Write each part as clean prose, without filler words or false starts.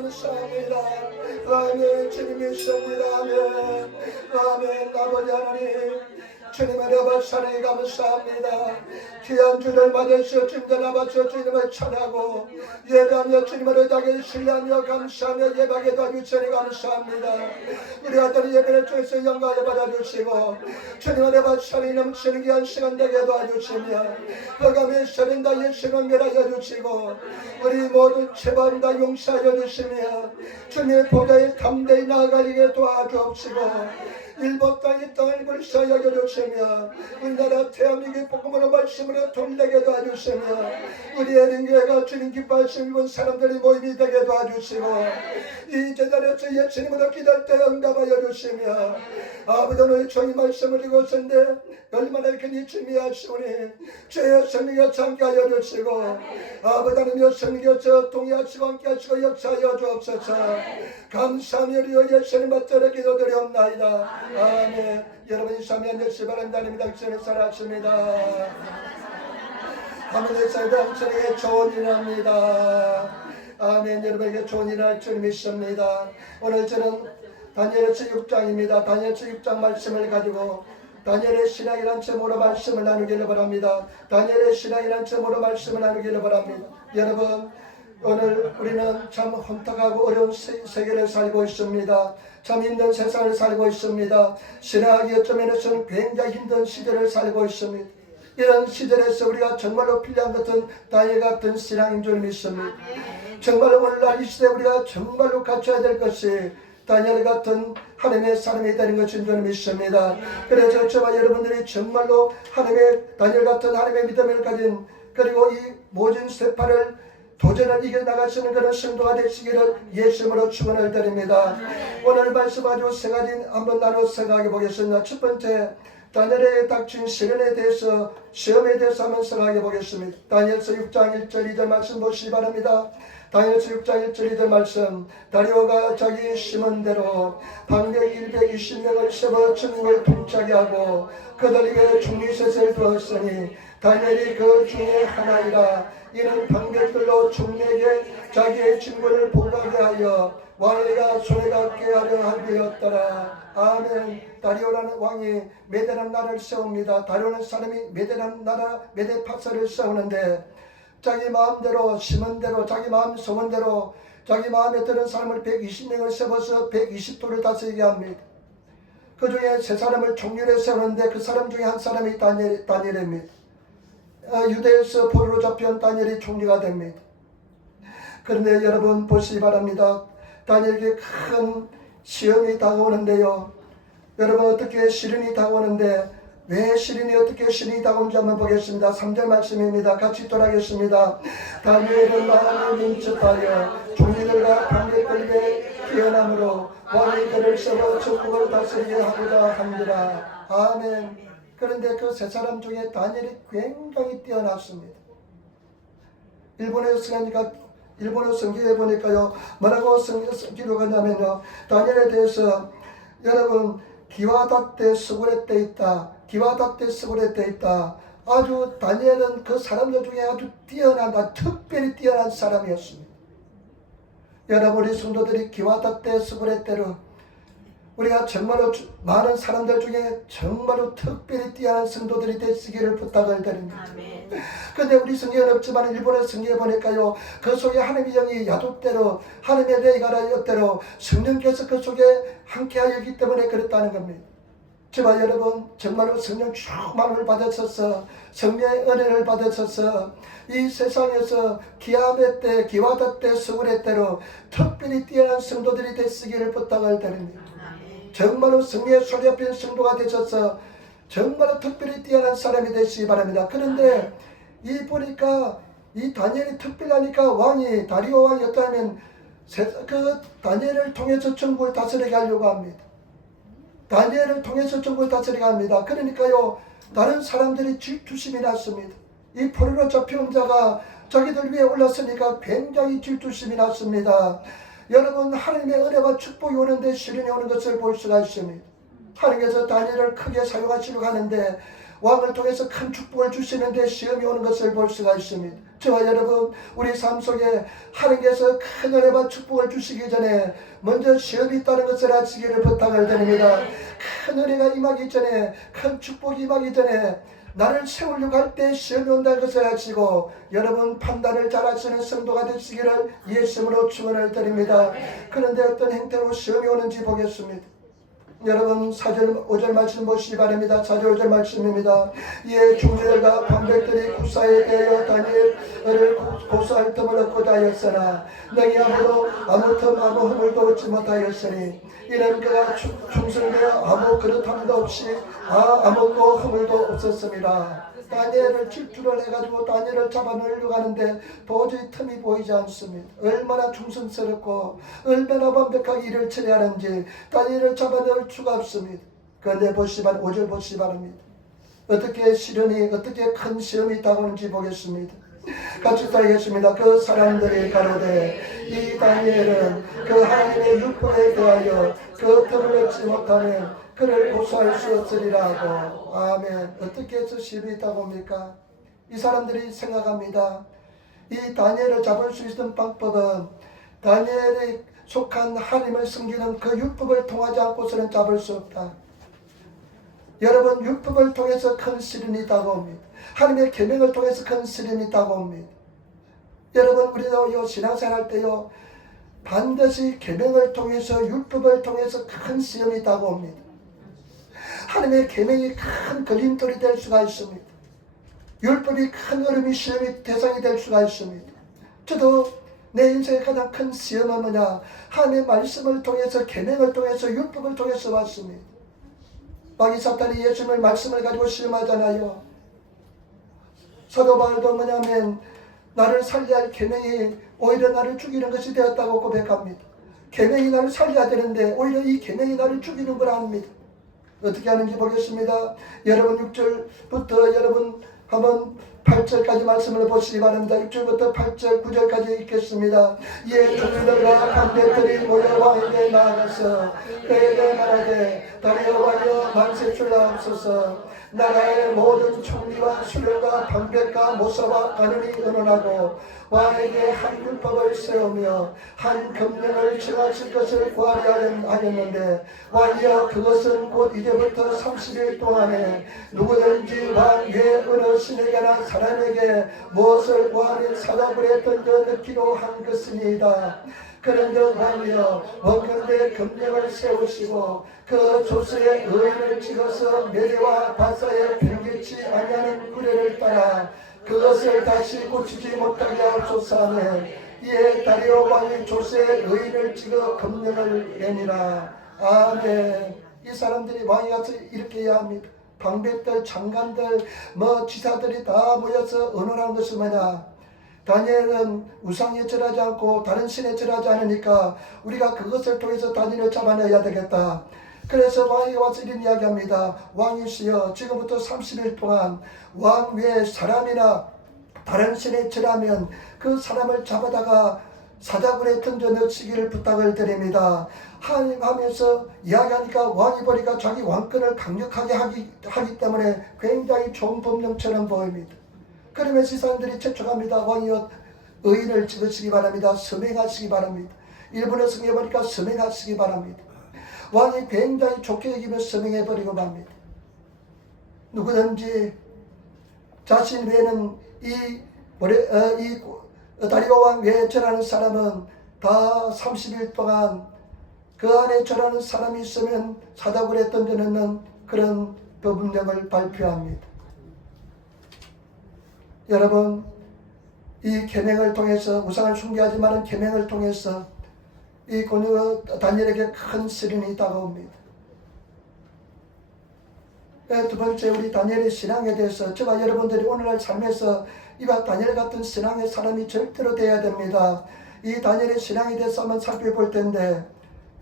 감사합니다. 아멘. 주님이 있습니다. 아멘. 아멘. 아버지 하나님, 주님의 여바사랑에 감사합니다. 귀한 주를 맞으시어 주님을 아버지여 주님을 찬하고 예배하며 주님을 의하게 신뢰하며 감사하며 예배하게 도와주시니 감사합니다. 우리 아들 예배를 통해서 영광을 받아주시고 주님의 여바사랑이 넘치는 귀한 시간 되게 도와주시며 허감의 서린다 예수는 멸하여 주시고 우리 모든 죄범 다 용서하여 주시며 주님의 보좌에 담대히 나아가게 도와주옵시고 일본 땅이 땅을 불쌍히 여겨주시며 우리나라 대한민국의 복음으로 말씀으로 돌리게 도와주시며 우리 애린교회가 주님 기뻐하시는 일본 사람들이 모임이 되게 도와주시고 이 제자리에서 예수님으로 기도할 때 응답하여 주시며 아버지 오늘 종이 말씀을 읽었는데 얼마나 그니 준비하시오니 주의 성령과 함께 하여 주시고 아버지 하나님 성령께서 동의하시고 함께 하시고 역사하여 주옵소서. 감사하며 우리 예수님 받들어 기도드리옵나이다. 아멘. 여러분 이 삶이 안되시 바랍니다. 당신의 살았습니다. 하늘의 살다 당신에게 좋은 일 합니다. 아멘. 여러분에게 좋은 일 할 줄 믿습니다. 오늘 저는 다니엘서 6장입니다. 다니엘서 6장 말씀을 가지고 다니엘의 신앙이란 제목으로 말씀을 나누기를 바랍니다. 다니엘의 신앙이란 제목으로 말씀을 나누기를 바랍니다. 여러분 오늘 우리는 참 혼탁하고 어려운 세계를 살고 있습니다. 참 힘든 세상을 살고 있습니다. 신앙하기 어쩌면은 굉장히 힘든 시대를 살고 있습니다. 이런 시절에서 우리가 정말로 필요한 것은 다니엘 같은 신앙인 줄 믿습니다. 정말 오늘날 이 시대에 우리가 정말로 갖춰야 될 것이 다니엘 같은 하나님의 사람이 되는 것인 줄 믿습니다. 그래서 저와 여러분들이 정말로 하나님의 다니엘 같은 하나님의 믿음을 가진 그리고 이 모진 세파를 도전을 이겨나가시는 그런 성도가 되시기를 예수님으로 축원을 드립니다. 오늘 말씀 아주 세 가지 한번 나눠 생각해 보겠습니다. 첫 번째, 다니엘에 닥친 시련에 대해서 시험에 대해서 한번 생각해 보겠습니다. 다니엘서 6장 1절 2절 말씀 보시기 바랍니다. 다니엘서 6장 1절 2절 말씀. 다리오가 자기 심은 대로 방백 120명을 세워 천국을 통치하게 하고 그들에게 중리셋을 두었으니 다니엘이 그 중에 하나이라. 이는 방백들로 중에게 자기의 친구를 복하게 하여 왕에게 손에 갖게 하려 함이었더라. 아멘. 다리오라는 왕이 메대란 나라를 세웁니다. 다리오라는 사람이 메대란 나라 메대파사를 세우는데 자기 마음대로 심은 대로 자기 마음 소원 대로 자기 마음에 드는 사람을 120명을 세워서 120도를 다스리게 합니다. 그 중에 세 사람을 총리로 세우는데 그 사람 중에 한 사람이 다니엘입니다. 유대에서 포로로 잡혀온 다니엘이 총리가 됩니다. 그런데 여러분 보시기 바랍니다. 다니엘에게 큰 시험이 다가오는데요. 여러분 어떻게 시련이 다가오는데 왜 시련이 어떻게 시련이 다가오는지 한번 보겠습니다. 3절 말씀입니다. 같이 돌아가겠습니다. 다니엘은 마음을 민첩하여 총리들과 관객들에게 피어남으로 왕이 그를 세워 천국을 다스리게 하고자 합니다. 아멘. 그런데 그 세 사람 중에 다니엘이 굉장히 뛰어났습니다. 일본어 성경에 보니까요, 뭐라고 기록을 하냐면요, 다니엘에 대해서 여러분 기와다테 스고레떼 있다. 기와다테 스고레떼 있다. 아주 다니엘은 그 사람들 중에 아주 뛰어난, 특별히 뛰어난 사람이었습니다. 여러분 우리 성도들이 기와다테 스고레떼로 우리가 정말로 많은 사람들 중에 정말로 특별히 뛰어난 성도들이 되시기를 부탁을 드립니다. 그런데 우리 성경은 없지만 일본의 성경에 보니까요, 그 속에 하나님의 영이 야도대로 하나님의 레이가라였대로 성령께서 그 속에 함께하였기 때문에 그랬다는 겁니다. 저와 여러분 정말로 성령 충만을 받으셔서 성령의 은혜를 받으셔서 이 세상에서 기아메 때 기와다 때 스구레 때로 특별히 뛰어난 성도들이 되시기를 부탁을 드립니다. 정말로 성령의 소리 앞에 성도가 되셔서 정말로 특별히 뛰어난 사람이 되시기 바랍니다. 그런데 이 보니까 이 다니엘이 특별하니까 왕이 다리오 왕이 어떠하면 그 다니엘을 통해서 천국을 다스리게 하려고 합니다. 다니엘을 통해서 천국을 다스리게 합니다. 그러니까요 다른 사람들이 질투심이 났습니다. 이 포로로 잡혀온 자가 자기들 위에 올랐으니까 굉장히 질투심이 났습니다. 여러분 하나님의 은혜와 축복이 오는데 시련이 오는 것을 볼 수가 있습니다. 하나님께서 다니엘을 크게 사용하시려고 하는데 왕을 통해서 큰 축복을 주시는데 시험이 오는 것을 볼 수가 있습니다. 저와 여러분, 우리 삶 속에 하나님께서 큰 은혜와 축복을 주시기 전에 먼저 시험이 있다는 것을 아시기를 부탁을 드립니다. 큰 은혜가 임하기 전에, 큰 축복이 임하기 전에 나를 세우려고 할 때 시험이 온다는 것을 아시고 여러분 판단을 잘 하시는 성도가 되시기를 예수님으로 축원을 드립니다. 그런데 어떤 행태로 시험이 오는지 보겠습니다. 여러분 4절 5절 말씀 보시기 바랍니다. 4절 5절 말씀입니다. 이에 중대들과 반백들이 구사에 대하여 다니엘을 고소할 틈을 얻고자 하였으나 너희 아무도 아무 틈 아무 허물도 얻지 못하였으니 이는 그가 충성되어 아무 그릇함도 없이 아무것도 허물도 없었습니다. 다니엘을 질투를 해가지고 다니엘을 잡아넣으려고 하는데 도저히 틈이 보이지 않습니다. 얼마나 충성스럽고 얼마나 완벽하게 일을 처리하는지 다니엘을 잡아넣을 수가 없습니다. 그런데 5절 보시기 바랍니다. 어떻게 시련이 어떻게 큰 시험이 다가오는지 보겠습니다. 같이 따르겠습니다. 그 사람들이 가로되 이 다니엘은 그 하나님의 율법에 대하여 그 틈을 얻지 못하면 그를 고소할 수 없으리라 하고. 아멘. 어떻게 해서 시험이 있다고 합니까? 이 사람들이 생각합니다. 이 다니엘을 잡을 수 있는 방법은 다니엘에 속한 하나님을 섬기는 그 율법을 통하지 않고서는 잡을 수 없다. 여러분 율법을 통해서 큰 시련이 있다고 합니다. 하나님의 계명을 통해서 큰 시련이 있다고 합니다. 여러분 우리도 신앙생활 할 때요 반드시 계명을 통해서 율법을 통해서 큰 시험이 있다고 합니다. 하나님의 계명이 큰 걸림돌이 될 수가 있습니다. 율법이 큰 어려움이 시험의 대상이 될 수가 있습니다. 저도 내 인생의 가장 큰 시험은 뭐냐? 하나님의 말씀을 통해서 계명을 통해서 율법을 통해서 왔습니다. 마귀 사탄이 예수님의 말씀을 가지고 시험하잖아요. 사도 바울도 뭐냐면 나를 살려야 할 계명이 오히려 나를 죽이는 것이 되었다고 고백합니다. 계명이 나를 살려야 되는데 오히려 이 계명이 나를 죽이는 걸 압니다. 어떻게 하는지 보겠습니다. 여러분 6절부터 여러분 한번 8절까지 말씀을 보시기 바랍니다. 6절부터 8절 9절까지 읽겠습니다. 이에 종들과 관대들이 모여 왕에게 나아가서 그에게 말하되 다리오 왕이여 만세 출라옵소서. 나라의 모든 총리와 수령과 방백과 모사와 가늠이 의논하고 왕에게 한 율법을 세우며 한 금령을 정하실 것을 구하려 하였는데 왕이여 그것은 곧 이제부터 30일 동안에 누구든지 왕 외에 어느 신에게나 사람에게 무엇을 구하면 사자불에 던져 넣기로 한 것이니이다. 그런즉 왕이여 원컨대 금령을 세우시고 그 조서에 의인을 찍어서 메대와 바사에 변개치 아니하는 규례를 따라 그것을 다시 고치지 못하게 하옵소서 하며 이에 다리오 왕이 조서에 의인을 찍어 금령을 내니라. 아멘. 이 사람들이 왕이 가서 이렇게 해야 합니다. 방백들, 장관들, 지사들이 다 모여서 의논한 것이 뭐냐? 다니엘은 우상에 절하지 않고 다른 신에 절하지 않으니까 우리가 그것을 통해서 다니엘을 잡아내야 되겠다. 그래서 왕이 와서 이런 이야기합니다. 왕이시여 지금부터 30일 동안 왕 외에 사람이나 다른 신에 절하면 그 사람을 잡아다가 사자굴에 던져 넣으시기를 부탁을 드립니다. 하나님 하면서 이야기하니까 왕이 보니까 자기 왕권을 강력하게 하기 때문에 굉장히 좋은 법령처럼 보입니다. 그러면서 이 사람들이 채촉합니다. 왕이여 의인을 찍으시기 바랍니다. 서명하시기 바랍니다. 일본어 성경해보니까 서명하시기 바랍니다. 왕이 굉장히 좋게 여기면서 서명해버리고 맙니다. 누구든지 자신 외에는 이 다리오 왕 외에 절하는 사람은 다 30일 동안 그 안에 절하는 사람이 있으면 사자굴에 던져넣는 그런 법령을 발표합니다. 여러분 이 계명을 통해서 우상을 숭배하지만 계명을 통해서 이 다니엘에게 큰 시련이 다가옵니다. 두 번째 우리 다니엘의 신앙에 대해서 저와 여러분들이 오늘날 삶에서 이와 다니엘 같은 신앙의 사람이 절대로 되어야 됩니다. 이 다니엘의 신앙에 대해서 한번 살펴볼 텐데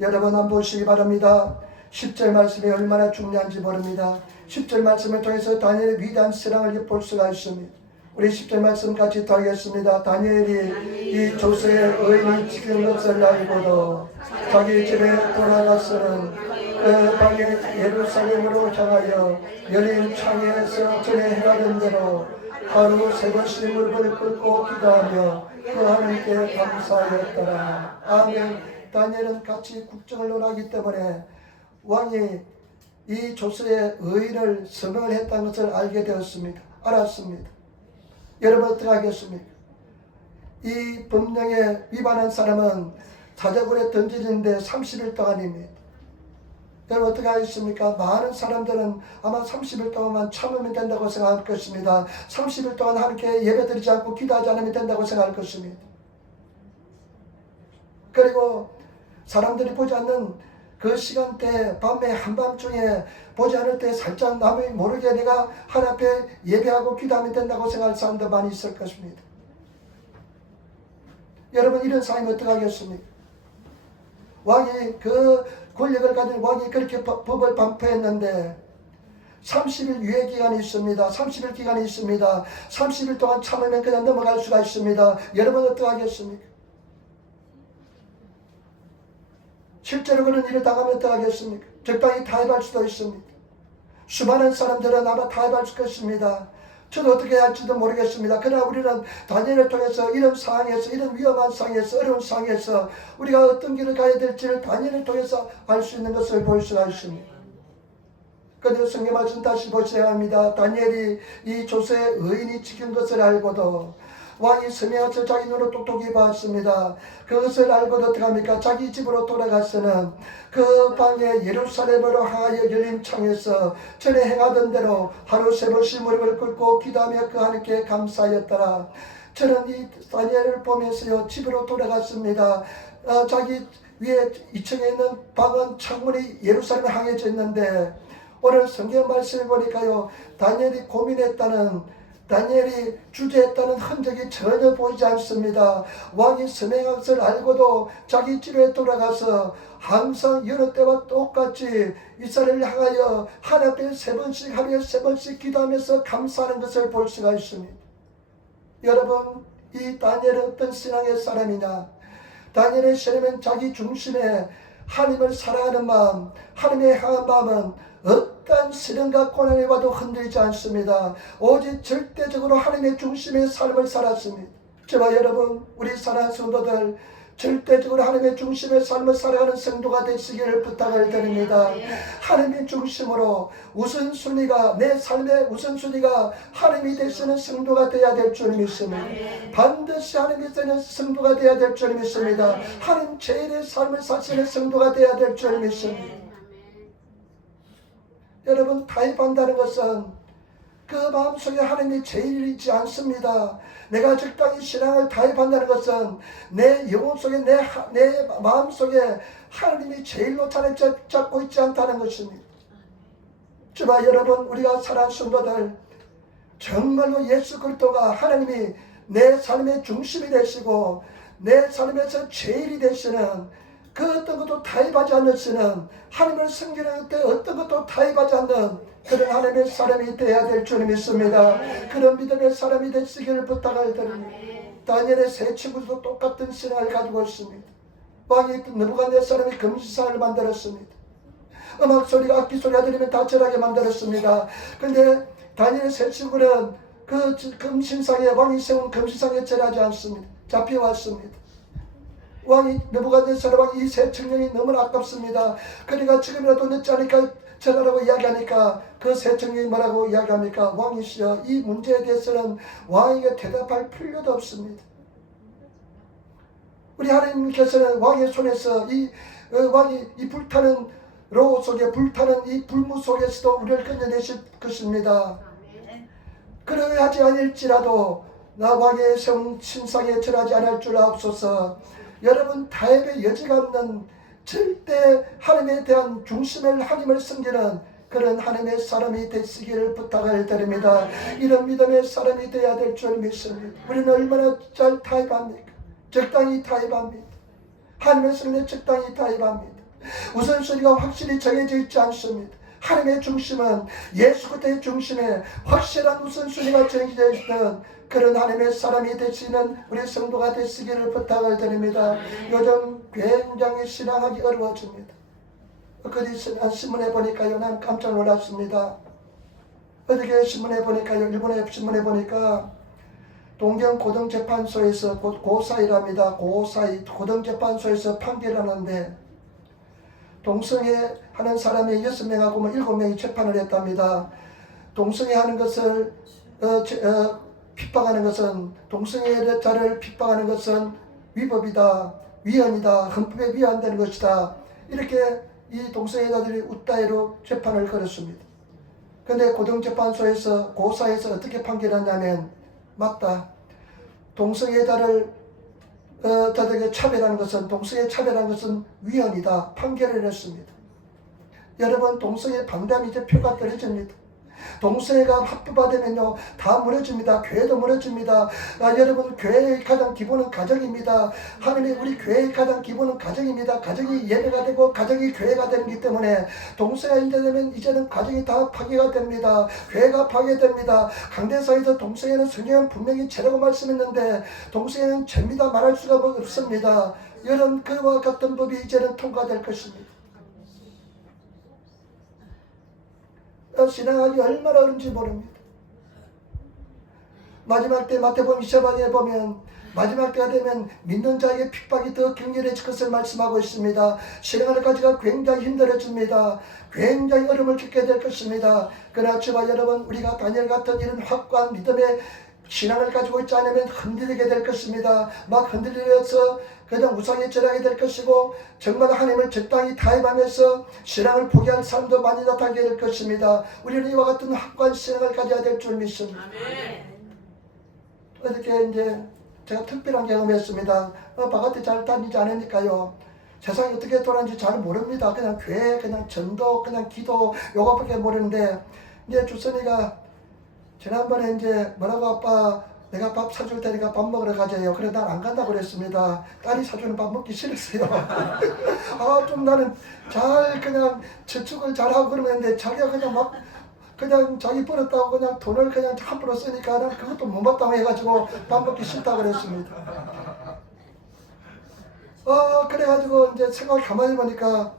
여러분 한번 보시기 바랍니다. 10절 말씀이 얼마나 중요한지 모릅니다. 10절 말씀을 통해서 다니엘의 위대한 신앙을 볼 수가 있습니다. 우리 10절 말씀 같이 하겠습니다. 다니엘이 이 조서의 의인이 지킨 것을 알고도 자기 집에 돌아가서는 그 방에 예루살렘으로 향하여 열린 창에서 전에 행하던 대로 하루 3번씩 무릎을 꿇고 기도하며 그 하나님께 감사하였더라. 아멘. 다니엘은 같이 국정을 논하기 때문에 왕이 이 조서의 의의를 서명을 했다는 것을 알게 되었습니다. 알았습니다. 여러분 어떻게 하겠습니까? 이 법령에 위반한 사람은 사자굴에 던지는데 30일 동안입니다. 여러분 어떻게 하겠습니까? 많은 사람들은 아마 30일 동안만 참으면 된다고 생각할 것입니다. 30일 동안 하나님께 예배드리지 않고 기도하지 않으면 된다고 생각할 것입니다. 그리고 사람들이 보지 않는 그 시간대 밤에 한밤중에 보지 않을 때 살짝 남이 모르게 내가 하나님 앞에 예배하고 기도하면 된다고 생각할 사람도 많이 있을 것입니다. 여러분 이런 상황이 어떻게 하겠습니까? 왕이 그 권력을 가진 왕이 그렇게 법을 반포했는데 30일 유예 기간이 있습니다. 30일 기간이 있습니다. 30일 동안 참으면 그냥 넘어갈 수가 있습니다. 여러분 어떻게 하겠습니까? 실제로 그런 일을 당하면 어떻게 하겠습니까? 적당히 타협할 수도 있습니다. 수많은 사람들은 아마 타협할 것입니다. 저도 어떻게 해야 할지도 모르겠습니다. 그러나 우리는 다니엘을 통해서 이런 상황에서, 이런 위험한 상황에서, 어려운 상황에서 우리가 어떤 길을 가야 될지를 다니엘을 통해서 알 수 있는 것을 볼 수가 있습니다. 그런데 성경 말씀 다시 보셔야 합니다. 다니엘이 이 조서의 의인이 지킨 것을 알고도 왕이 서명해서 자기 눈으로 똑똑히 봤습니다. 그것을 알고도 어떻게 합니까? 자기 집으로 돌아가서는 그 방에 예루살렘으로 향하여 열린 창에서 전에 행하던 대로 하루 3번씩 무릎을 꿇고 기도하며 그 하나님께 감사하였더라. 저는 이 다니엘을 보면서요 집으로 돌아갔습니다. 자기 위에 2층에 있는 방은 창문이 예루살렘에 향해져 있는데 오늘 성경 말씀을 보니까요 다니엘이 고민했다는 다니엘이 주저했다는 흔적이 전혀 보이지 않습니다. 왕이 서명한 것을 알고도 자기 집에 돌아가서 항상 여러 때와 똑같이 이스라엘을 향하여 하나님 앞에 3번씩 하루에 3번씩 기도하면서 감사하는 것을 볼 수가 있습니다. 여러분 이 다니엘은 어떤 신앙의 사람이냐? 다니엘의 신앙은 자기 중심에 하나님을 사랑하는 마음, 하나님의 향한 마음은 어떠한 시련과 고난이 와도 흔들리지 않습니다. 오직 절대적으로 하나님의 중심의 삶을 살았습니다. 저와 여러분 우리 사랑하는 성도들 절대적으로 하나님의 중심의 삶을 살아가는 성도가 되시기를 부탁을 드립니다. 하나님의 중심으로 우선순위가 내 삶의 우선순위가 하나님이 되시는 성도가 되어야 될 줄 믿습니다. 반드시 하나님이 되는 성도가 되어야 될 줄 믿습니다. 하나님 제일의 삶을 사시는 성도가 되어야 될 줄 믿습니다. 여러분 타협한다는 것은 그 마음속에 하나님이 제일이지 않습니다. 내가 적당히 신앙을 타협한다는 것은 내 영혼 속에 내 마음속에 하나님이 제일로 자리 잡고 있지 않다는 것입니다. 주와 여러분 우리가 사랑하는 성도들 정말로 예수 그리스도가 하나님이 내 삶의 중심이 되시고 내 삶에서 제일이 되시는 그 어떤 것도 타협하지 않으시는 하나님을 섬기는 때 어떤 것도 타협하지 않는 그런 하나님의 사람이 되어야 될 줄 믿습니다. 그런 믿음의 사람이 되시기를 부탁을 드립니다. 다니엘의 세 친구도 똑같은 신앙을 가지고 있습니다. 왕이 느부갓네살이 금시상을 만들었습니다. 음악 소리가 악기 소리가 들리면 다 절하게 만들었습니다. 그런데 다니엘의 세 친구는 그 금신상에 왕이 세운 금신상에 절하지 않습니다. 잡혀왔습니다. 왕이 느부갓네살 왕이 이 세 청년이 너무나 아깝습니다. 그러니까 지금이라도 늦지 않으니까 절하라고 이야기하니까 그 세 청년이 뭐라고 이야기합니까? 왕이시여 이 문제에 대해서는 왕에게 대답할 필요도 없습니다. 우리 하나님께서는 왕의 손에서 왕이 이 불타는 로 속에 불타는 이 불무 속에서도 우리를 건져내실 것입니다. 그러하지 않을지라도 나 왕의 성 신상에 절하지 않을 줄 앞서서 여러분 타협의 여지가 없는 절대 하나님에 대한 중심을 하나님을 섬기는 그런 하나님의 사람이 되시기를 부탁을 드립니다. 이런 믿음의 사람이 되어야 될 줄 믿습니다. 우리는 얼마나 잘 타협합니까? 적당히 타협합니다. 하나님의 성에 적당히 타협합니다. 우선순위가 확실히 정해져 있지 않습니다. 하나님의 중심은 예수 그리스도의 중심에 확실한 우선순위가 정해져 있는 그런 하나님의 사람이 되시는 우리 성도가 되시기를 부탁을 드립니다. 요즘 굉장히 신앙하기 어려워집니다. 어디 신문에 보니까요, 난 깜짝 놀랐습니다. 어저께 신문에 보니까요, 일본의 신문에 보니까 동경 고등재판소에서 고사이랍니다. 고사이 고등재판소에서 판결하는데 동성애 하는 사람이 6명하고 7명이 재판을 했답니다. 동성애 하는 것을 핍박하는 것은, 동성애자를 핍박하는 것은 위법이다, 위헌이다, 헌법에 위반되는 것이다. 이렇게 이 동성애자들이 웃다이로 재판을 걸었습니다. 그런데 고등재판소에서, 고사에서 어떻게 판결했냐면, 맞다, 동성애자를 저들에게 차별하는 것은, 동성애 차별하는 것은 위헌이다 판결을 했습니다. 여러분, 동성애 반대하면 이제 표가 떨어집니다. 동성애가 합법화되면요 다 무너집니다. 교회도 무너집니다. 여러분, 교회의 가장 기본은 가정입니다. 하느님, 우리 교회의 가장 기본은 가정입니다. 가정이 예배가 되고 가정이 교회가 되기 때문에 동성애가 인정되면 이제는 가정이 다 파괴가 됩니다. 교회가 파괴됩니다. 강대사에서 동성애는 성경은 분명히 죄라고 말씀했는데 동성애는 죄입니다 말할 수가 없습니다. 여러분, 그와 같은 법이 이제는 통과될 것입니다. 신앙하기 얼마나 어려운지 모릅니다. 마지막 때 마태복음 20장에 보면 마지막 때가 되면 믿는 자에게 핍박이 더 격렬해질 것을 말씀하고 있습니다. 신앙을 가지가 굉장히 힘들어집니다. 굉장히 어려움을 겪게 될 것입니다. 그러나 저와 여러분, 우리가 다니엘 같은 이런 확고한 믿음의 신앙을 가지고 있지 않으면 흔들리게 될 것입니다. 막 흔들려서 그냥 우상에 절하게 될 것이고, 정말 하나님을 적당히 타협하면서 신앙을 포기할 사람도 많이 나타나게 될 것입니다. 우리는 이와 같은 확고한 신앙을 가져야 될 줄 믿습니다. 어저께 이제 제가 특별한 경험했습니다. 바깥에 잘 다니지 않으니까요, 세상이 어떻게 돌아가는지 잘 모릅니다. 그냥 교회, 그냥 전도, 그냥 기도, 요거밖에 모르는데, 이제 주선이가 지난번에 이제 뭐라고, 아빠 내가 밥 사줄 테니까 밥 먹으러 가자요. 그래, 난 안 간다고 그랬습니다. 딸이 사주는 밥 먹기 싫었어요. 좀 나는 잘 그냥 저축을 잘하고 그러는데 자기가 그냥 막 그냥 자기 벌었다고 그냥 돈을 그냥 함부로 쓰니까 난 그것도 못마땅 해가지고 밥 먹기 싫다고 그랬습니다. 그래가지고 이제 생각을 가만히 보니까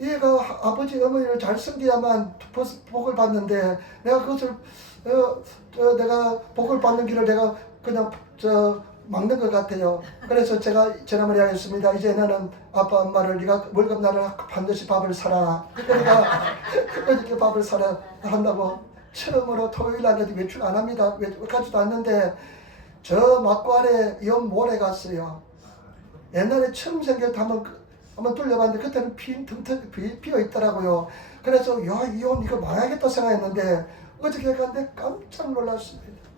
얘가 아버지 어머니를 잘 섬겨야만 복을 받는데, 내가 그것을 내가 복을 받는 길을 내가 그냥 막는 것 같아요. 그래서 제가 지난번에 하겠습니다. 이제 너는 아빠 엄마를 네가 월급 날을 반드시 밥을 사라. 그러니까 이렇게 밥을 사라 한다고 처음으로 토요일 날에도 외출 안 합니다. 가지도 않는데 저 막과에 이온 몰에 갔어요. 옛날에 처음 생길 때 한번 돌려봤는데 그때는 비어 있더라고요. 그래서 야, 이온 이거 망하겠다 생각했는데 어저께 갔는데 깜짝 놀랐습니다.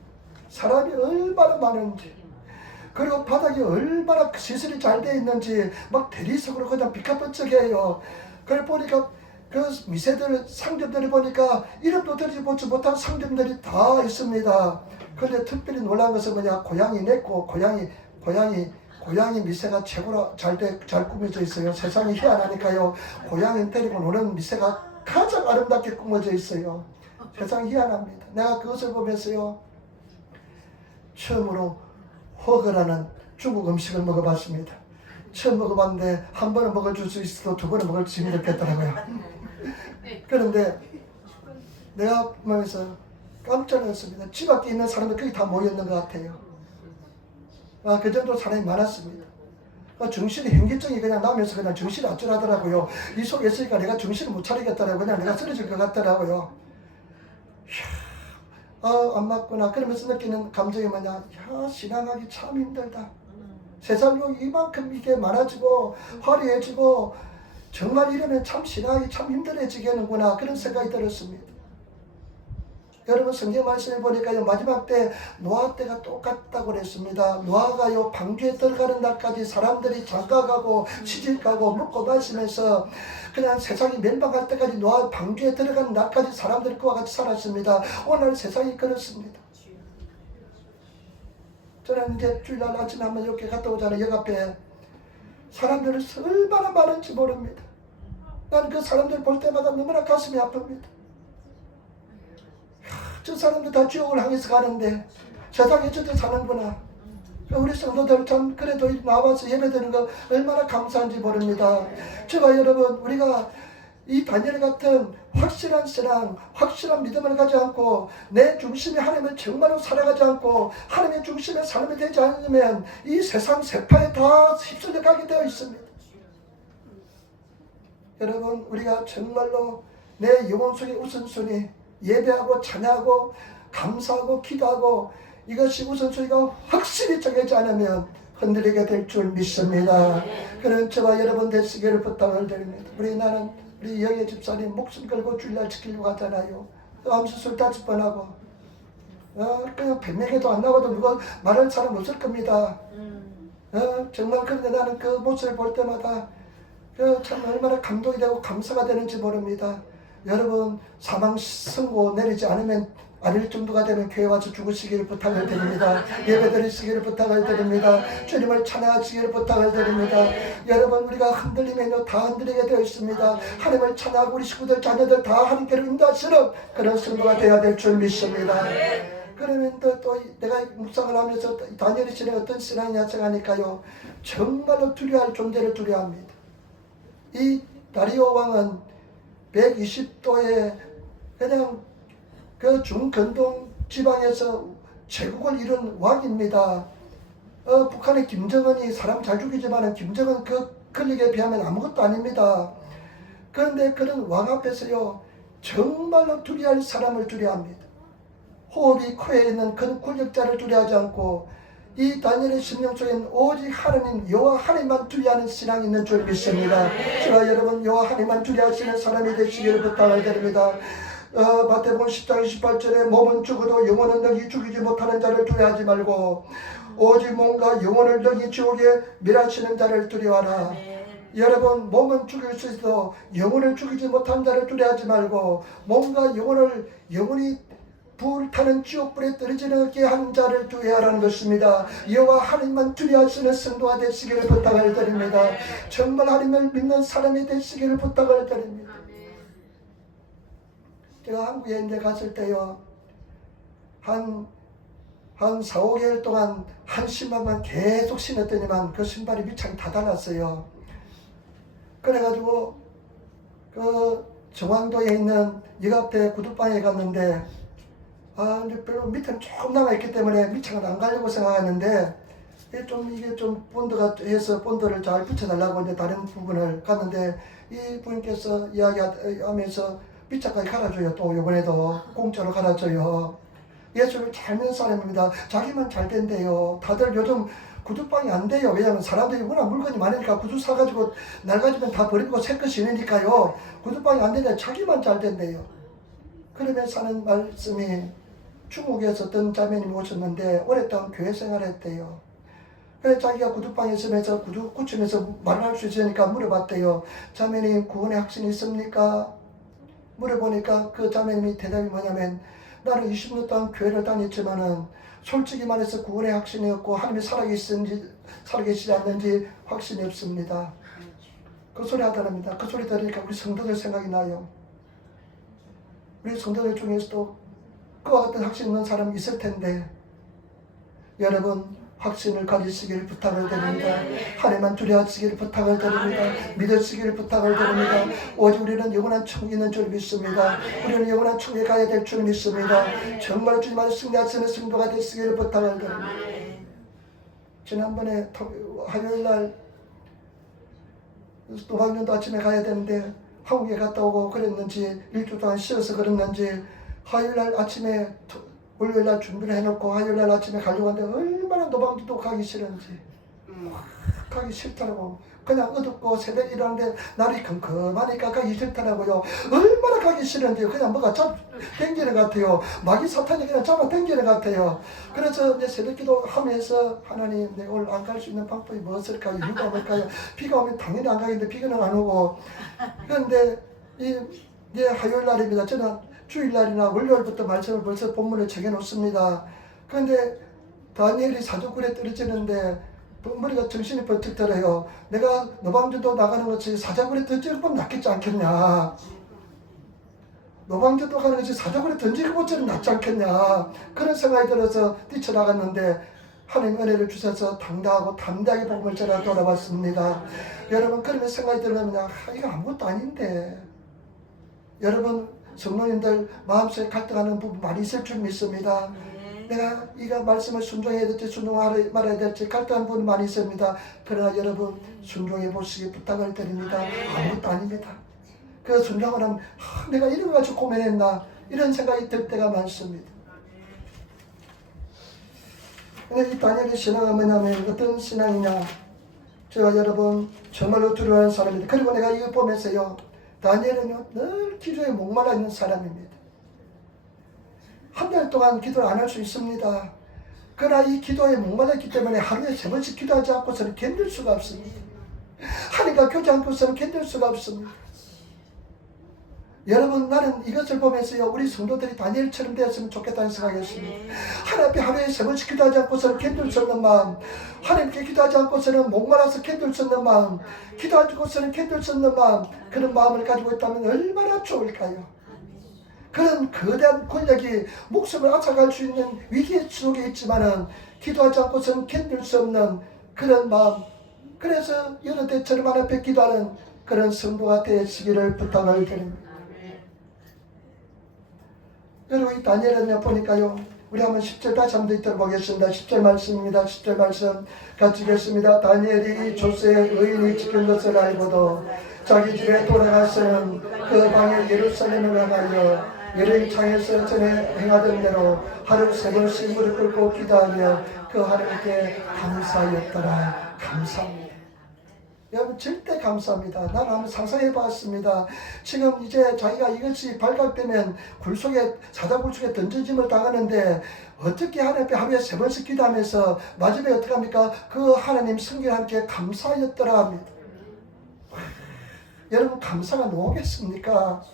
사람이 얼마나 많은지, 그리고 바닥이 얼마나 시설이 잘 되어 있는지 막 대리석으로 그냥 비카번쩍해요. 그래 보니까 그 미세들 상점들이 보니까 이름도 들어보지 못한 상점들이 다 있습니다. 그런데 특별히 놀란 것은 뭐냐, 고양이 냈고 고양이 미세가 최고로 잘 꾸며져 있어요. 세상이 희한하니까요. 고양이 데리고 노는 미세가 가장 아름답게 꾸며져 있어요. 세상이 희한합니다. 내가 그것을 보면서요, 처음으로 허거라는 중국 음식을 먹어봤습니다. 처음 먹어봤는데 한 번은 먹어줄 수 있어도 두 번은 먹을 수 힘들겠더라고요. 그런데 내가 보면서 깜짝 놀랐습니다. 집 앞에 있는 사람들 거기 다 모였는 것 같아요. 그 정도로 사람이 많았습니다. 정신이 현기증이 그냥 나면서 그냥 정신이 어쩌라더라고요. 이 속에 있으니까 내가 정신을 못 차리겠더라고요. 그냥 내가 쓰러질 것 같더라고요. 안 맞구나. 그러면서 느끼는 감정이 뭐냐, 야, 신앙하기 참 힘들다. 세상이 이만큼 이게 많아지고 화려해지고 정말 이러면 참 신앙이 참 힘들어지겠는구나, 그런 생각이 들었습니다. 여러분, 성경 말씀을 보니까요, 마지막 때 노아 때가 똑같다고 그랬습니다. 노아가요, 방주에 들어가는 날까지 사람들이 장가가고 시집가고 먹고 마시면서 그냥 세상이 멸망할 때까지 노아 방주에 들어가는 날까지 사람들이 그와 같이 살았습니다. 오늘 세상이 그렇습니다. 저는 이제 주일날 아침에 한번 이렇게 갔다 오잖아요. 역 앞에 사람들이 얼마나 많은지 모릅니다. 나는 그 사람들 볼 때마다 너무나 가슴이 아픕니다. 저 사람들 다 지옥을 향해서 가는데 세상에 저도 사는구나. 우리 성도들 참 그래도 나와서 예배드리는 거 얼마나 감사한지 모릅니다. 저와 여러분, 우리가 이 다니엘 같은 확실한 신앙, 확실한 믿음을 가지 않고 내 중심이 하나님을 정말로 살아가지 않고 하나님의 중심의 삶이 되지 않으면 이 세상 세파에 다 휩쓸려 가게 되어 있습니다. 여러분, 우리가 정말로 내 영혼 속의 우선순위, 예배하고 찬양하고 감사하고 기도하고 이것이 우선순위가 확실히 정해지 않으면 흔들리게 될 줄 믿습니다. 그런 저와 여러분 되시기를 부탁을 드립니다. 우리 영예 집사님 목숨 걸고 주일날 지키려고 하잖아요. 암수술 다칠 뻔하고 그냥 100명에도 안 나와도 누가 말할 사람 없을 겁니다. 정말 그런데 나는 그 모습을 볼 때마다 참 얼마나 감동이 되고 감사가 되는지 모릅니다. 여러분, 사망 선고 내리지 않을 정도가 되면 교회 와서 죽으시기를 부탁을 드립니다. 예배 드리시기를 부탁을 드립니다. 주님을 찬양하시기를 부탁을 드립니다. 여러분, 우리가 흔들리면요 다 흔들리게 되어 있습니다. 하나님을 찬양하고 우리 식구들 자녀들 다 하나님께로 인도하시는 그런 성도가 되어야 될 줄 믿습니다. 그러면 또 내가 묵상을 하면서 다니엘이 지낸 어떤 신앙이냐 생각하니까요, 정말로 두려워할 존재를 두려워합니다. 이 다리오 왕은 120도에 그냥 그 중근동 지방에서 제국을 이룬 왕입니다. 북한의 김정은이 사람 잘 죽이지만 김정은 그 권력에 비하면 아무것도 아닙니다. 그런데 그런 왕 앞에서요 정말로 두려워할 사람을 두려워합니다. 호흡이 코에 있는 그 권력자를 두려워하지 않고 이 다니엘의 심령 속에는 오직 하나님 여호와 하나님만 두려워하는 신앙이 있는 줄 믿습니다. 저와 여러분 여호와 하나님만 두려워하시는 사람이 되시기를 부탁을 드립니다. 마태복음 10장 28절에 몸은 죽어도 영혼은 능히 죽이지 못하는 자를 두려워하지 말고 오직 몸과 영혼을 능히 지옥에 멸하시는 자를 두려워하라. 여러분, 몸은 죽일 수 있어도 영혼을 죽이지 못하는 자를 두려워하지 말고 몸과 영혼이 불타는 지옥불에 떨어지게 하는 자를 두려워하라는 것입니다. 여호와 하나님만 두려워하시는 성도가 되시기를 부탁을 드립니다. 정말 하나님을 믿는 사람이 되시기를 부탁을 드립니다. 제가 한국에 이제 갔을 때요, 한 4, 5개월 동안 한 신발만 계속 신었더니만 그 신발이 밑창이 다 달랐어요. 그래가지고 그 정왕도에 있는 역 앞에 구두방에 갔는데 근데 별로 밑에는 조금 남아있기 때문에 밑창을 안 가려고 생각했는데 이게 좀 본드가 해서 본드를 잘 붙여달라고 이제 다른 부분을 갔는데 이 분께서 이야기하면서 밑창까지 갈아줘요. 또 이번에도 공짜로 갈아줘요. 예수를 잘 믿는 사람입니다. 자기만 잘 된대요. 다들 요즘 구두방이 안 돼요. 왜냐하면 사람들이 워낙 물건이 많으니까 구두 사가지고 낡아지면 다 버리고 새 거 신으니까요. 구두방이 안 된다. 자기만 잘 된대요. 그러면서 하는 말씀이 중국에서 어떤 자매님이 오셨는데 오랫동안 교회 생활했대요. 그래서 자기가 구두방에 있으면서 구두 고치면서 말을 할 수 있으니까 물어봤대요. 자매님 구원의 확신이 있습니까? 물어보니까 그 자매님이 대답이 뭐냐면 나는 20년 동안 교회를 다녔지만은 솔직히 말해서 구원의 확신이 없고 하나님이 살아계시지 않는지 확신이 없습니다. 그 소리 하더랍니다. 그 소리 들으니까 우리 성도들 생각이 나요. 우리 성도들 중에서도 그와 같은 확신 있는 사람이 있을 텐데 여러분 확신을 가지시기를 부탁을 드립니다. 하나님만 두려워하시기를 부탁을 드립니다. 믿으시기를 부탁을 드립니다. 오직 우리는 영원한 천국에 있는 줄 믿습니다. 우리는 영원한 천국에 가야 될 줄 믿습니다. 정말 주님 안에 승리하시는 성도가 되시기를 부탁을 드립니다. 지난번에 화요일날 노방전도 아침에 가야 되는데 한국에 갔다 오고 그랬는지 일주일 동안 쉬어서 그랬는지 화요일날 아침에 월요일날 준비를 해놓고 화요일날 아침에 가려고 하는데 얼마나 노방전도 가기 싫은지 가기 싫더라고. 그냥 어둡고 새벽에 일하는데 날이 컴컴하니까 가기 싫더라고요. 얼마나 가기 싫은데요. 그냥 뭐가 땡기는 것 같아요. 마귀 사탄이 그냥 잡아 당기는 것 같아요. 그래서 이제 새벽기도 하면서 하나님 내가 오늘 안 갈 수 있는 방법이 무엇일까요? 이유가 뭘까요? 비가 오면 당연히 안 가겠는데 비는 안 오고. 그런데 이제 화요일 날입니다. 저는 주일날이나 월요일부터 말씀을 벌써 본문에 적어놓습니다. 그런데 다니엘이 사족굴에 떨어지는데 머리가 정신이 번쩍 들어요. 내가 노방전도 나가는 것이 사자굴에 던지는 낫겠지 않겠냐. 노방전도 가는 것이 사자굴에 던지는 것처럼 낫지 않겠냐. 그런 생각이 들어서 뛰쳐나갔는데 하나님 은혜를 주셔서 당당하고 담대하게 복음을 전하러 돌아왔습니다. 여러분 그러면 생각이 들면 이거 아무것도 아닌데 여러분 성도님들 마음속에 갈등하는 부분 많이 있을 줄 믿습니다. 내가 이가 말씀을 순종해야 될지 순종하지 말아야 될지 갈등하는 부분 많이 있습니다. 그러나 여러분 순종해 보시기 부탁을 드립니다. 아무것도 아닙니다. 그 순종을 하면 내가 이런 거 가지고 고민했나 이런 생각이 들 때가 많습니다. 근데 이 다니엘의 신앙은 뭐냐면 어떤 신앙이냐, 제가 여러분 정말로 두려워하는 사람입니다. 그리고 내가 이거 보면서요, 다니엘은요 늘 기도에 목말라 있는 사람입니다. 한 달 동안 기도를 안 할 수 있습니다. 그러나 이 기도에 목말랐기 때문에 하루에 3번씩 기도하지 않고서는 견딜 수가 없습니다. 하나님과 교제 않고서는 견딜 수가 없습니다. 여러분, 나는 이것을 보면서요, 우리 성도들이 다니엘처럼 되었으면 좋겠다는 생각이었습니다. 하나님 앞에 하루에 3번씩 기도하지 않고서는 견딜 수 없는 마음, 하나님께 기도하지 않고서는 목말라서 견딜 수 없는 마음, 기도하지 않고서는 견딜 수 없는 마음, 그런 마음을 가지고 있다면 얼마나 좋을까요? 그런 거대한 권력이 목숨을 앗아갈 수 있는 위기 속에 있지만은 기도하지 않고서는 견딜 수 없는 그런 마음, 그래서 여러 대처럼 하나님 앞에 기도하는 그런 성도가 되시기를 부탁을 드립니다. 여러분, 이 다니엘은요 보니까요, 우리 한번 10절 다시 한번 읽어보겠습니다. 10절 말씀입니다. 10절 말씀 같이 읽겠습니다. 다니엘이 조세의 의인이 지킨 것을 알고도 자기 집에 돌아가서는 그 방에 예루살렘을 향하여 예루창에서 전에 행하던 대로 하루 3번씩 무릎 꿇고 기도하며 그 하나님께 감사하였더라. 감사합니다. 여러분, 절대 감사합니다. 나는 한번 상상해 봤습니다. 지금 이제 자기가 이것이 발각되면 굴속에, 사자굴속에 던져짐을 당하는데 어떻게 하나님 앞에 하루에 3번씩 기도하면서 마지막에 어떻게 합니까? 그 하나님 성경 함께 감사하였더라 합니다. 여러분, 감사가 나오겠습니까?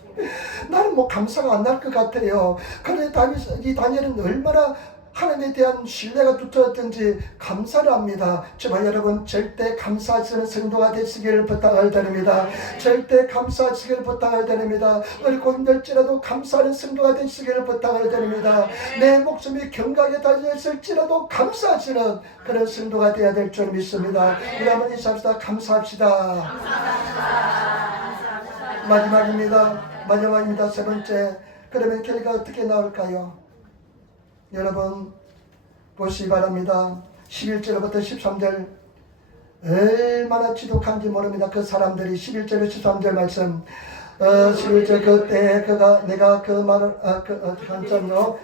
나는 뭐 감사가 안 날 것 같아요. 그런데 이 다니엘은 얼마나 하나님에 대한 신뢰가 두터웠던지 감사를 합니다. 제발 여러분, 절대 감사하시는 성도가 되시기를 부탁을 드립니다. 절대 감사하시기를 부탁을 드립니다. 어렵고 힘들지라도 감사하는 성도가 되시기를 부탁을 드립니다. 내 목숨이 경각에 달려있을지라도 감사하시는 그런 성도가 되어야 될 줄 믿습니다. 우리 한번 인사합시다. 감사합시다. 마지막입니다. 세 번째. 그러면 결과가 어떻게 나올까요? 여러분 보시기 바랍니다. 11절부터 13절 얼마나 지독한지 모릅니다. 그 사람들이 11절 13절 말씀 11절 그때 내가 그 말을 한참요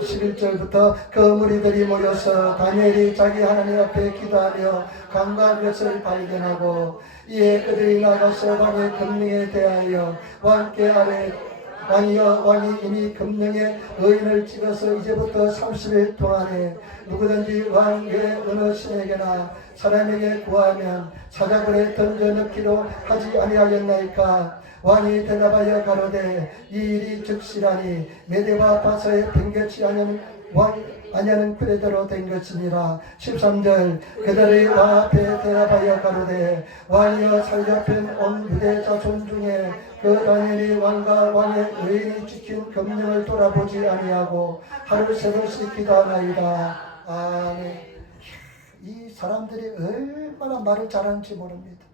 11절부터 그 무리들이 모여서 다니엘이 자기 하나님 앞에 기도하며 강구한 것을 발견하고 이에 그들이 나가서 왕의 금령에 대하여 왕께 아뢰 왕이 이미 금령에 의인을 찍어서 이제부터 30일 동안에 누구든지 왕의 어느 신에게나 사람에게 구하면 사자굴에 던져 넣기로 하지 아니하였나이까. 왕이 대답하여 가로되 이 일이 즉시라니 메대와 바사에 변개치 아니하는 그대로 된 것이니라. 13절 그들이 왕 앞에 대답하여 가로되 왕이여 살려편 온 유대 자손 중에 그 다니엘이 왕과 왕의 의인이 지킨 금령을 돌아보지 아니하고 하루 3번씩 기도하나이다. 아멘. 이 사람들이 얼마나 말을 잘하는지 모릅니다.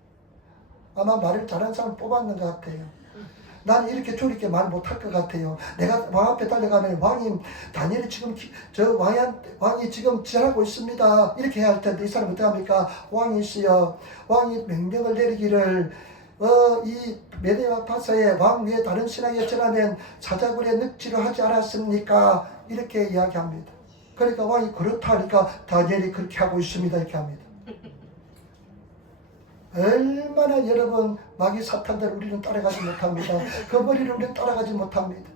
아마 말을 잘하는 사람 뽑았는 것 같아요. 난 이렇게 저렇게 말 못할 것 같아요. 내가 왕 앞에 달려가면 왕이 다니엘이 지금 왕이 지금 지하고 있습니다. 이렇게 해야 할 텐데 이 사람은 어떻게 합니까? 왕이시여, 왕이 명령을 내리기를 이 메대와 바사의 왕 위에 다른 신하에 전하면 사자굴에 늑지로 하지 않았습니까? 이렇게 이야기합니다. 그러니까 왕이 그렇다 하니까 다니엘이 그렇게 하고 있습니다. 이렇게 합니다. 얼마나 여러분 마귀 사탄들 우리는 따라가지 못합니다. 그 머리를 우리는 따라가지 못합니다.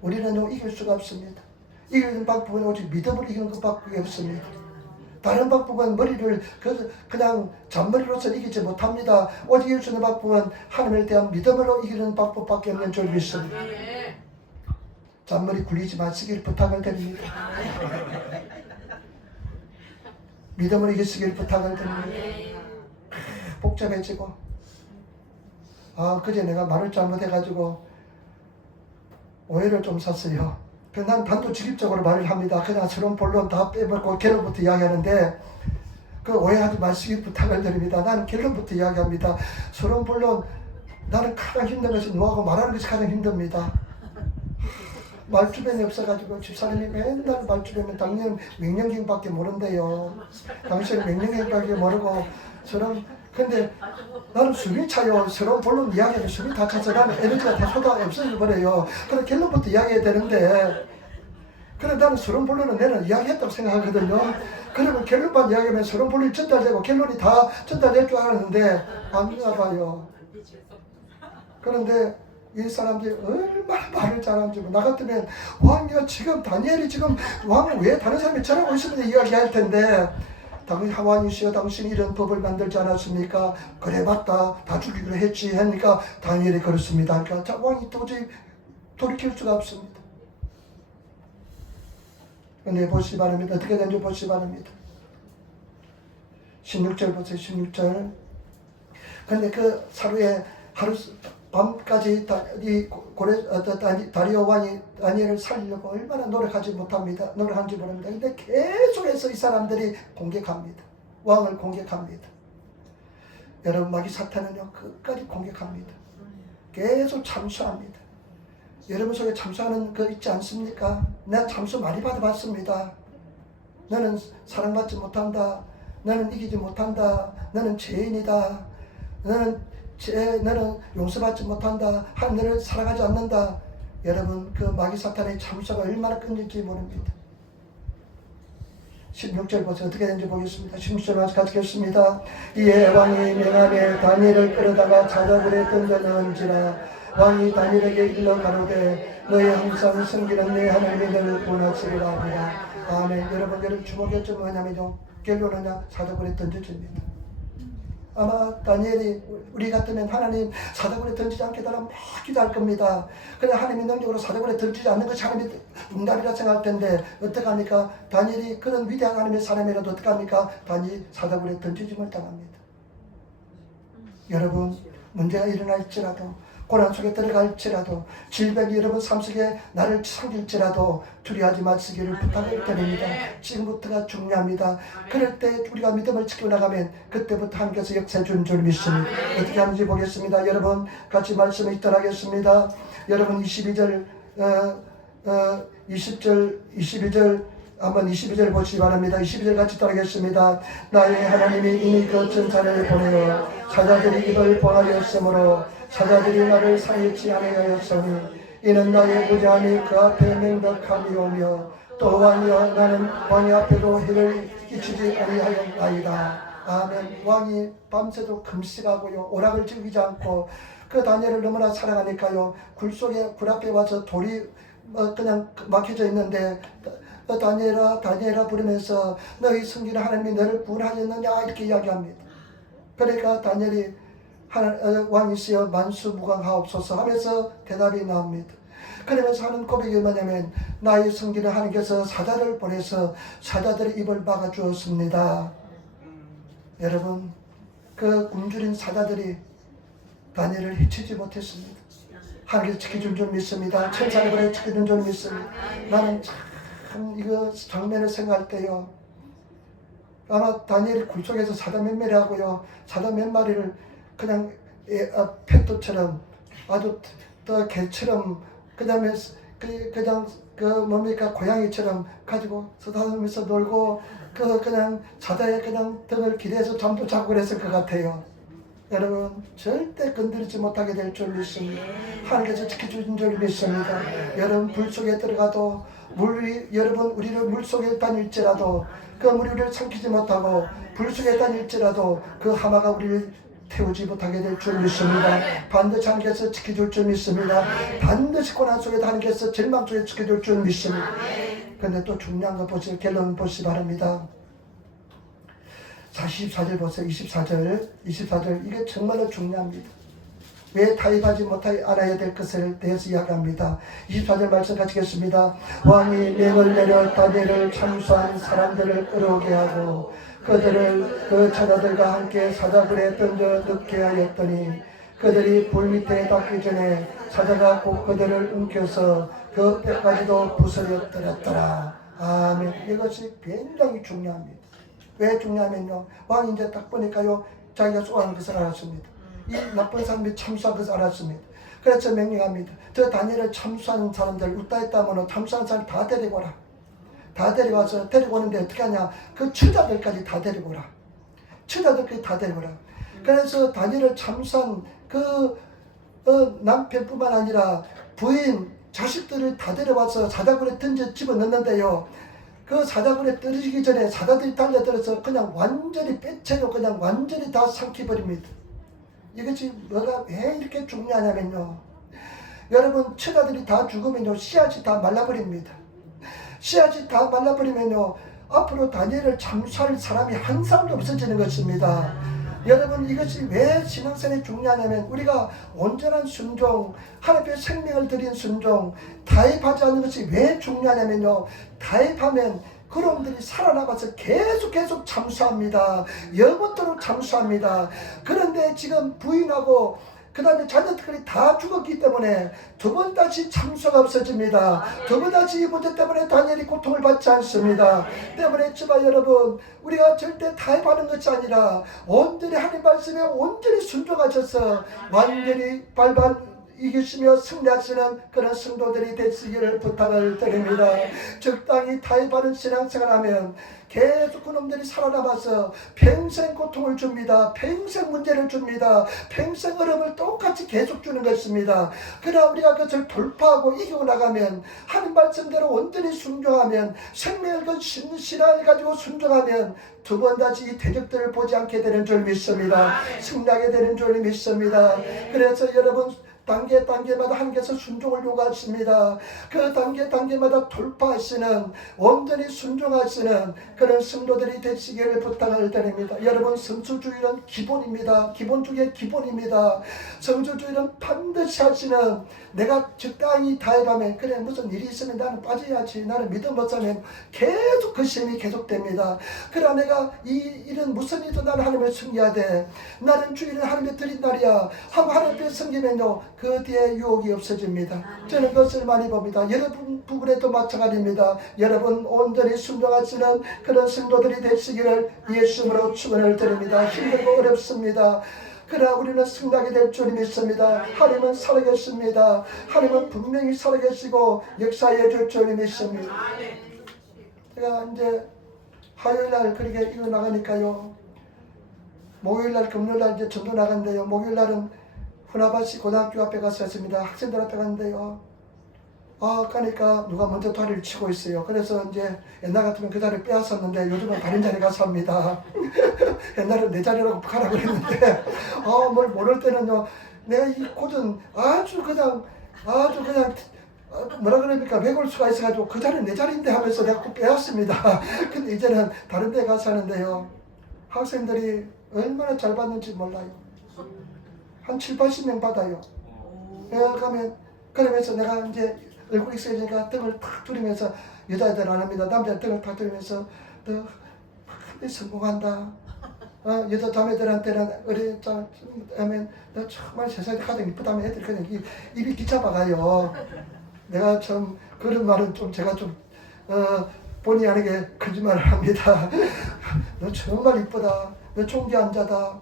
우리는 이길 수가 없습니다. 이기는 방법은 오직 믿음으로 이기는 것밖에 없습니다. 다른 방법은 머리를 그냥 잔머리로서 이기지 못합니다. 오직 이길 수 있는 방법은 하나님에 대한 믿음으로 이기는 방법밖에 없는 줄 믿습니다. 잔머리 굴리지 마시길 부탁을 드립니다. 믿음으로 이기시길 부탁을 드립니다. 복잡해지고 그제 내가 말을 잘못해가지고 오해를 좀 샀어요. 난 단도직입적으로 말을 합니다. 그냥 서론 본론 다 빼먹고 결론부터 이야기하는데 그 오해하지 마시길 부탁을 드립니다. 나는 결론부터 이야기합니다. 서론 본론 나는 가장 힘든 것은 너하고 말하는 것이 가장 힘듭니다. 말주변이 없어가지고 집사님이 맨날 말주변은 당신은 명령경밖에 모른대요. 당신은 명령경밖에 모르고 저는 근데 나는 숨이 차요. 서로 본론 이야기하면 숨이 다 차서 나는 에너지가 다 쏟아 없어져버려요. 그래서 결론부터 이야기해야 되는데 그래 나는 서론 본론은 내는 이야기했다고 생각하거든요. 그러면 결론만 이야기하면 서론 본론이 전달되고 결론이 다 전달될 줄 알았는데 안 되나 봐요. 그런데 이 사람들이 얼마나 말을 잘하는지 나 같으면 왕이요 지금 다니엘이 지금 왕은 왜 다른 사람이 저라고 있으면 이야기할 텐데 당신 하와니시여 당신이 이런 법을 만들지 않았습니까? 그래 맞다 다 죽이기로 했지 하니까 다니엘이 그렇습니다. 그러니까 자, 왕이 도저히 돌이킬 수가 없습니다. 근데 보시기 바랍니다. 어떻게 된지 보시기 바랍니다. 16절 보세요. 16절. 근데 그 하루에 밤까지 다리오 왕이 다니엘을 살리려고 얼마나 노력하는지 모릅니다. 근데 계속해서 이 사람들이 공격합니다. 왕을 공격합니다. 여러분 마귀 사탄은요 끝까지 공격합니다. 계속 참수합니다. 여러분 속에 참수하는 거 있지 않습니까? 내가 참수 많이 받아봤습니다. 너는 사랑받지 못한다. 너는 이기지 못한다. 너는 죄인이다. 너는 용서받지 못한다. 하늘을 살아가지 않는다. 여러분 그 마귀 사탄의 참수가 얼마나 끊길지 모릅니다. 16절 보세요. 어떻게 되는지 보겠습니다. 16절 같이 읽겠습니다. 이에 왕이 명하되 다니엘을 끌어다가 자더굴에 던져 넣은지라 왕이 다니엘에게 일러 가로되 너희 항상 섬기는 내 하나님이 너를 구원하시리라 합니다. 아멘. 여러분 주목할 점은 뭐냐면요 결론은요 사자굴에 던져집니다. 아마 다니엘이 우리 같으면 하나님 사자굴에 던지지 않게 달라면 막 기도할 겁니다. 그래 하나님이 능력으로 사자굴에 던지지 않는 것이 하나님의 응답이라 생각할 텐데 어떡합니까? 다니엘이 그런 위대한 하나님의 사람이라도 어떡합니까? 다니엘이 사자굴에 던지짐을 당합니다. 여러분 문제가 일어날지라도 고난 속에 들어갈지라도 질병이 여러분 삶 속에 나를 삼킬지라도 두려워하지 마시기를 부탁을 드립니다. 지금부터가 중요합니다. 그럴 때 우리가 믿음을 지키고 나가면 그때부터 하나님께서 역사해 주는 줄 믿습니다. 어떻게 하는지 보겠습니다. 여러분 같이 말씀을 읽도록하겠습니다. 여러분 22절 22절 한번 22절 보시기 바랍니다. 22절 같이 따르겠습니다. 나의 하나님이 이미 그 전사를 보내어 사자들이 입을 봉하였으므로 사자들이 나를 살리지 아니하였으니 이는 나의 무죄함이 그 앞에 명백함이오며 또 왕이여 나는 왕의 앞에도 해를 끼치지 아니하였나이다. 아멘. 왕이 밤새도 금식하고요 오락을 즐기지 않고 그 다니엘을 너무나 사랑하니까요 굴 앞에 와서 돌이 그냥 막혀져 있는데 다니엘아 부르면서 너희 섬기는 하나님이 너를 구원하셨느냐 이렇게 이야기합니다. 그러니까 다니엘이 왕이시여 만수무강하옵소서 하면서 대답이 나옵니다. 그러면서 하는 고백이 뭐냐면 나의 섬기는 하나님께서 사자를 보내서 사자들의 입을 막아주었습니다. 여러분 그 굶주린 사자들이 다니엘을 해치지 못했습니다. 하나님께서 지켜준 줄 믿습니다. 천사를 보내 지켜준 줄 믿습니다. 나는 참 이거 장면을 생각할 때요 아마 다니엘이 굴속에서 사자 몇 마리 하고요 사자 몇 마리를 그냥 펫도처럼 아주 더 개처럼 그 다음에 그냥 뭡니까 고양이처럼 가지고 서다니면서 놀고 그냥 사자의 그냥 등을 기대해서 잠도 자고 그랬을 것 같아요. 여러분 절대 건드리지 못하게 될 줄 믿습니다. 하나님께서 지켜주신 줄 믿습니다. 여러분 불 속에 들어가도 여러분 우리를 물 속에 다닐지라도 그 물이 우리를 삼키지 못하고 불 속에 다닐지라도 그 하마가 우리를 태우지 못하게 될 줄 믿습니다. 반드시 하나님께서 지켜줄 줄 믿습니다. 반드시 고난 속에 하나님께서 절망 속에 지켜줄 줄 믿습니다. 그런데 또 중요한 거 보세요. 결론 보시기 바랍니다. 24절 보세요. 24절 이게 정말로 중요합니다. 왜 타협하지 않아야 될 것에 대해서 이야기합니다. 24절 말씀 같이겠습니다. 왕이 명을 내려 다니엘을 참수한 사람들을 끌어오게 하고 그들을 그 사자들과 함께 사자굴에 던져 넣게 하였더니 그들이 불 밑에 닿기 전에 사자가 곧 그들을 움켜서 그 뼈까지도 부서뜨렸더라. 아멘. 이것이 굉장히 중요합니다. 왜 중요하면요 왕이 이제 딱 보니까요 자기가 쏘아는 것을 알았습니다. 이 나쁜 사람이 참수한 것을 알았습니다. 그래서 명령합니다. 저 다니엘을 참수하는 사람들 웃다 했다면 참수하는 사람 다 데리고 오라. 다 데려와서 데리고 오는데 어떻게 하냐. 그 처자들까지 다 데리고 오라. 처자들까지 다 데리고 오라. 그래서 다니엘을 참수한 그 남편뿐만 아니라 부인, 자식들을 다 데려와서 사자굴에 던져 집어넣는데요. 그 사자굴에 떨어지기 전에 사자들이 달려들어서 그냥 완전히 빼채고 그냥 완전히 다 삼켜버립니다. 이것이 뭐가 왜 이렇게 중요하냐면요. 여러분 처자들이 다 죽으면요 씨앗이 다 말라버립니다. 씨앗이 다 말라버리면요 앞으로 다니엘을 참수할 사람이 한 사람도 없어지는 것입니다. 여러분 이것이 왜 신앙생활이 중요하냐면 우리가 온전한 순종, 하나님의 생명을 드린 순종, 타협하지 않는 것이 왜 중요하냐면요. 타협하면 그놈들이 살아나가서 계속 참수합니다. 영원토록 참수합니다. 그런데 지금 부인하고 그 다음에 자녀들이 다 죽었기 때문에 두 번 다시 참수가 없어집니다. 두 번 다시 이 문제 때문에 다니엘이 고통을 받지 않습니다. 때문에 저와 여러분 우리가 절대 타협하는 것이 아니라 온전히 하나님 말씀에 온전히 순종하셔서 완전히 이기시며 승리하시는 그런 성도들이 되시기를 부탁을 드립니다. 적당히 타협하는 신앙생활하면 계속 그놈들이 살아남아서 평생 고통을 줍니다. 평생 문제를 줍니다. 평생 어려움을 똑같이 계속 주는 것입니다. 그러나 우리가 그것을 돌파하고 이기고 나가면 하나님 말씀대로 온전히 순종하면 생명을 건 신앙을 가지고 순종하면 두 번 다시 이 대적들을 보지 않게 되는 줄 믿습니다. 승리하게 되는 줄 믿습니다. 그래서 여러분 단계마다 하나님께서 순종을 요구하십니다. 그 단계마다 돌파하시는 온전히 순종하시는 그런 성도들이 되시기를 부탁을 드립니다. 여러분 성수주의는 기본입니다. 기본 중에 기본입니다. 성수주의는 반드시 하시는 내가 적당히 타협하면 그래 무슨 일이 있으면 나는 빠져야지 나는 믿음 못 사면 계속 그 시험이 계속됩니다. 그러나 내가 이 일은 무슨 일도 나는 하나님을 섬겨야 돼. 나는 주일은 하나님의 드린 날이야 하고 하나님을 섬기면요 그 뒤에 유혹이 없어집니다. 저는 그것을 많이 봅니다. 여러분 부분에도 마찬가지입니다. 여러분 온전히 순종하시는 그런 성도들이 되시기를 예수님으로 축원을 드립니다. 힘들고 어렵습니다. 그러나 우리는 승리하게 될 줄 믿습니다. 하나님은 살아계십니다. 하나님은 분명히 살아계시고 역사해 줄 줄 믿습니다. 제가 이제 화요일날 그렇게 이거 나가니까요. 목요일날 금요일날 이제 전도 나간대요. 목요일날은 후나바시 고등학교 앞에 가서 했습니다. 학생들 앞에 갔는데요. 가니까 누가 먼저 다리를 치고 있어요. 그래서 이제 옛날 같으면 그 자리를 빼앗았는데 요즘은 다른 자리 가서 합니다. 옛날에 내 자리라고 가라고 했는데 뭘 모를 때는요. 내가 이 곳은 아주 그냥 뭐라 그럽니까 매골 수가 있어가지고 그 자리는 내 자리인데 하면서 내가 꼭 빼앗습니다. 근데 이제는 다른 데 가서 하는데요. 학생들이 얼마나 잘 받는지 몰라요. 한 7, 80명 받아요. 그러면서 내가 이제 얼굴이 있으니까 등을 탁 두리면서 여자애들 안 합니다. 남자애들 등을 탁 두리면서 너 성공한다. 여자 자매들한테는 하면 너 정말 세상에 가장 이쁘다면 애들 그냥 입이 기차박아요. 내가 참 그런 말은 좀 제가 좀 본의 아니게 거짓말을 합니다. 너 정말 이쁘다. 너 총기환자다.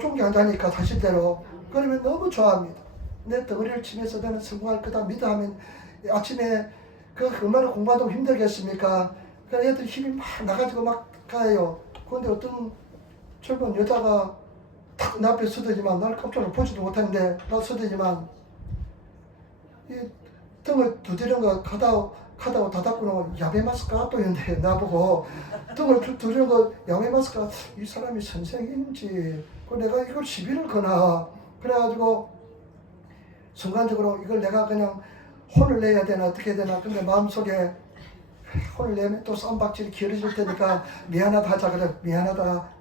총기환자니까 사실대로. 그러면 너무 좋아합니다. 내 덩어리를 치면서 너는 성공할 거다 믿어 하면 아침에 그 얼마나 공부하다고 힘들겠습니까? 그래서 애들 힘이 막 나가지고 막 가요. 그런데 어떤 젊은 여자가 탁 내 앞에 서더지만 나를 깜짝으로 보지도 못했는데 나 서더지만 이 등을 두드리는 거 가다가 다 닫고 야베마스카 또 있는데 나보고 등을 두드리는 거 야베마스카 이 사람이 선생인지 내가 이걸 시비를 거나 그래가지고 순간적으로 이걸 내가 그냥 혼을 내야 되나 어떻게 해야 되나 근데 마음속에 혼을 내면 또 쌈박질이 길어질 테니까 미안하다 하자 그래 미안하다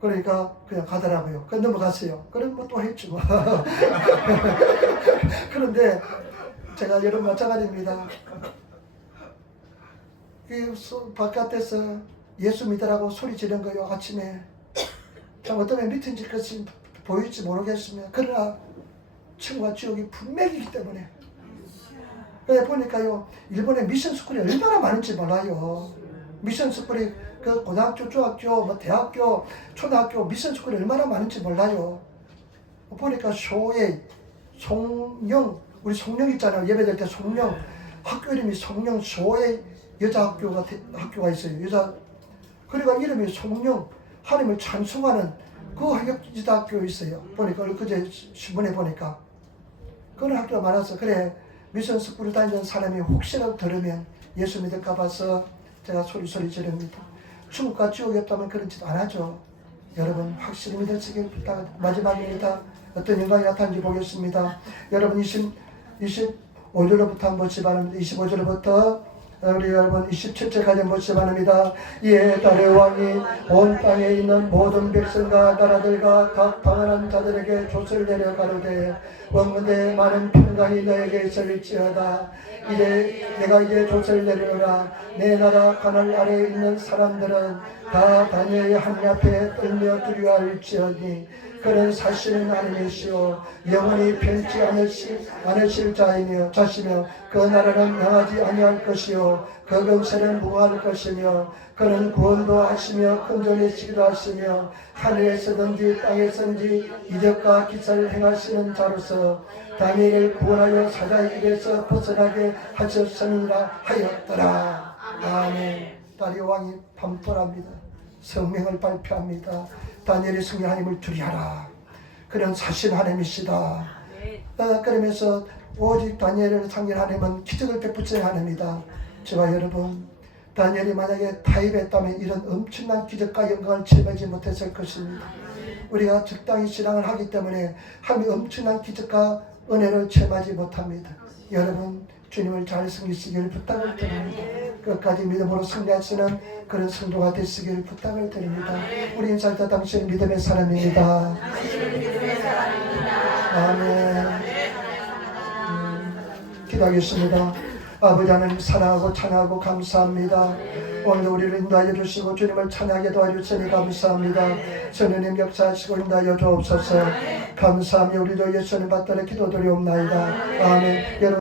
그러니까 그냥 가더라고요. 그 넘어갔어요. 그럼 뭐 또 했지 뭐. 그런데 제가 여러분 마찬가지입니다. 바깥에서 예수 믿으라고 소리 지른 거요 아침에. 참 어떤 미팅질 것이 보일지 모르겠으면 그러나 천국과 지옥이 분명이기 때문에 그래 보니까요 일본에 미션 스쿨이 얼마나 많은지 몰라요. 미션 스쿨이 그 고등학교, 중학교, 뭐 대학교, 초등학교 미션 스쿨이 얼마나 많은지 몰라요. 보니까 쇼에 송영, 우리 송영 있잖아요. 예배될 때 송영, 학교 이름이 송영 쇼에 여자 학교가 있어요. 여자. 그러니까 이름이 송영, 하나님을 찬송하는 그 여자 학교 있어요. 보니까 그제 신문에 보니까 그런 학교가 많아서 그래 미션 스쿨을 다니는 사람이 혹시라도 들으면 예수 믿을까 봐서 제가 소리 지릅니다. 천국과 지옥이 없다면 그런 짓 안 하죠. 여러분 확실히 믿으시길 부탁합니다. 마지막입니다. 어떤 영광이 나타난지 보겠습니다. 여러분 25절부터 한번 보시 바랍니다. 25절부터 우리 여러분 27절까지 보시 바랍니다. 이에 달의 왕이 온 땅에 있는 모든 백성과 나라들과 각 방언한 자들에게 돛을 내려 가로되 원근대 많은 평강이 너에게 있을지어다. 이제 내가 이제 돛을 내려라. 내 나라 하늘 아래에 있는 사람들은 다 다니엘의 하늘 앞에 떨며 두려워할지어니 그는 사실은 하나님이시오 영원히 변치 않으실 자시며 그 나라는 명하지 아니할 것이요 그 권세는 무궁할 것이며 그는 구원도 하시며 큰존이시기도 하시며 하늘에서든지 땅에서든지 이적과 기사를 행하시는 자로서 다니엘을 구원하여 사자의 입에서 벗어나게 하셨음이라 하였더라. 아멘. 다리오 왕이 반포합니다. 성명을 발표합니다. 다니엘의 성령 하나님을 두려하라. 그는 사실 하나님이시다. 그러면서 오직 다니엘을 상일 하나님은 기적을 베푸시는 하나님이다. 저와 여러분 다니엘이 만약에 타협했다면 이런 엄청난 기적과 영광을 체험하지 못했을 것입니다. 우리가 적당히 신앙을 하기 때문에 하나님의 엄청난 기적과 은혜를 체험하지 못합니다. 여러분 주님을 잘 섬기시기를 부탁을 드립니다. 끝까지 믿음으로 승리하시는 그런 성도가 되시기를 부탁을 드립니다. 우리 인사할 때 당신은 믿음의 사람입니다. 아멘. 기도하겠습니다. 아버지 하나님 사랑하고 찬양하고 감사합니다. 오늘도 우리를 인도하여 주시고 주님을 찬양하게 도와주시니 감사합니다. 성령님 역사하시고 인도하여 주옵소서. 감사하며 우리도 예수님 받들어 기도드리옵나이다. 아멘.